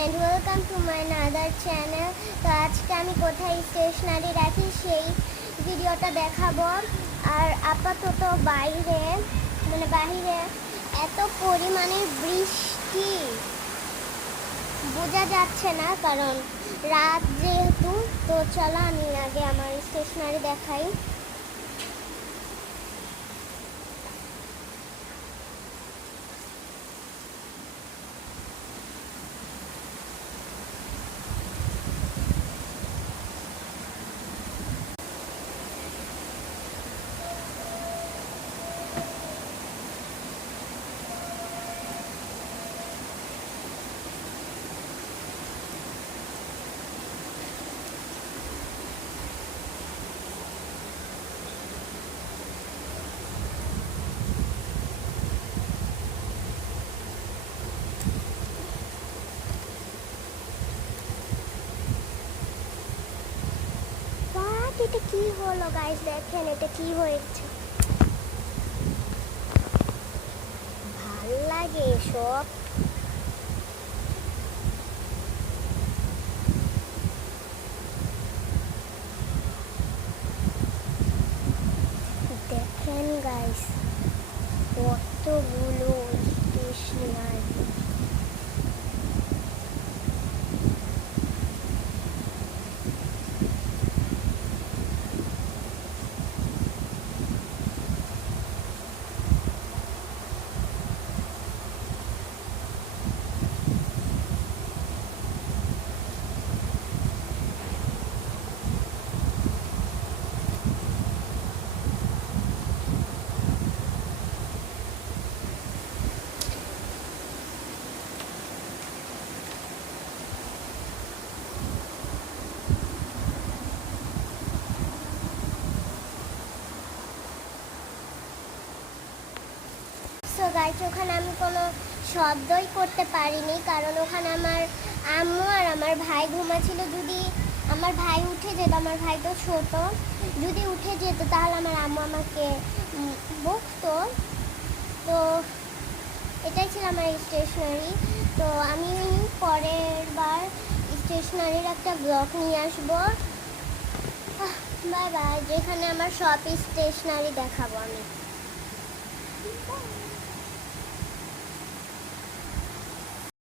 and welcome to my another channel। তো আজকে আমি কোথায় স্টেশনারি রাখি সেই ভিডিওটা দেখাবো। আর আপাতত বাইরে এত পরিমাণে বৃষ্টি বোঝা যাচ্ছে না, কারণ রাত যেহেতু। তো চলো আমি আগে আমার স্টেশনারি দেখাই। এটা কি হলো গাইস, দেখেন এটা কি হয়েছে। ভাল লাগে সব। দেখেন গাইস কতগুলো স্টেশনারি। সো গাইস, ওখানে আমি কোনো শব্দই করতে পারিনি, কারণ ওখানে আমার আম্মু আর আমার ভাই ঘুমাচ্ছিল। যদি আমার ভাই উঠে যেত, আমার ভাই তো ছোট, যদি উঠে যেত তাহলে আমার আম্মু আমাকে বকতো। তো এটাই ছিল আমার স্টেশনারি। তো আমি পরের বার স্টেশনারির একটা ব্লগ নিয়ে আসবো। বাই বাই, যেখানে আমার সব স্টেশনারি দেখাবো আমি।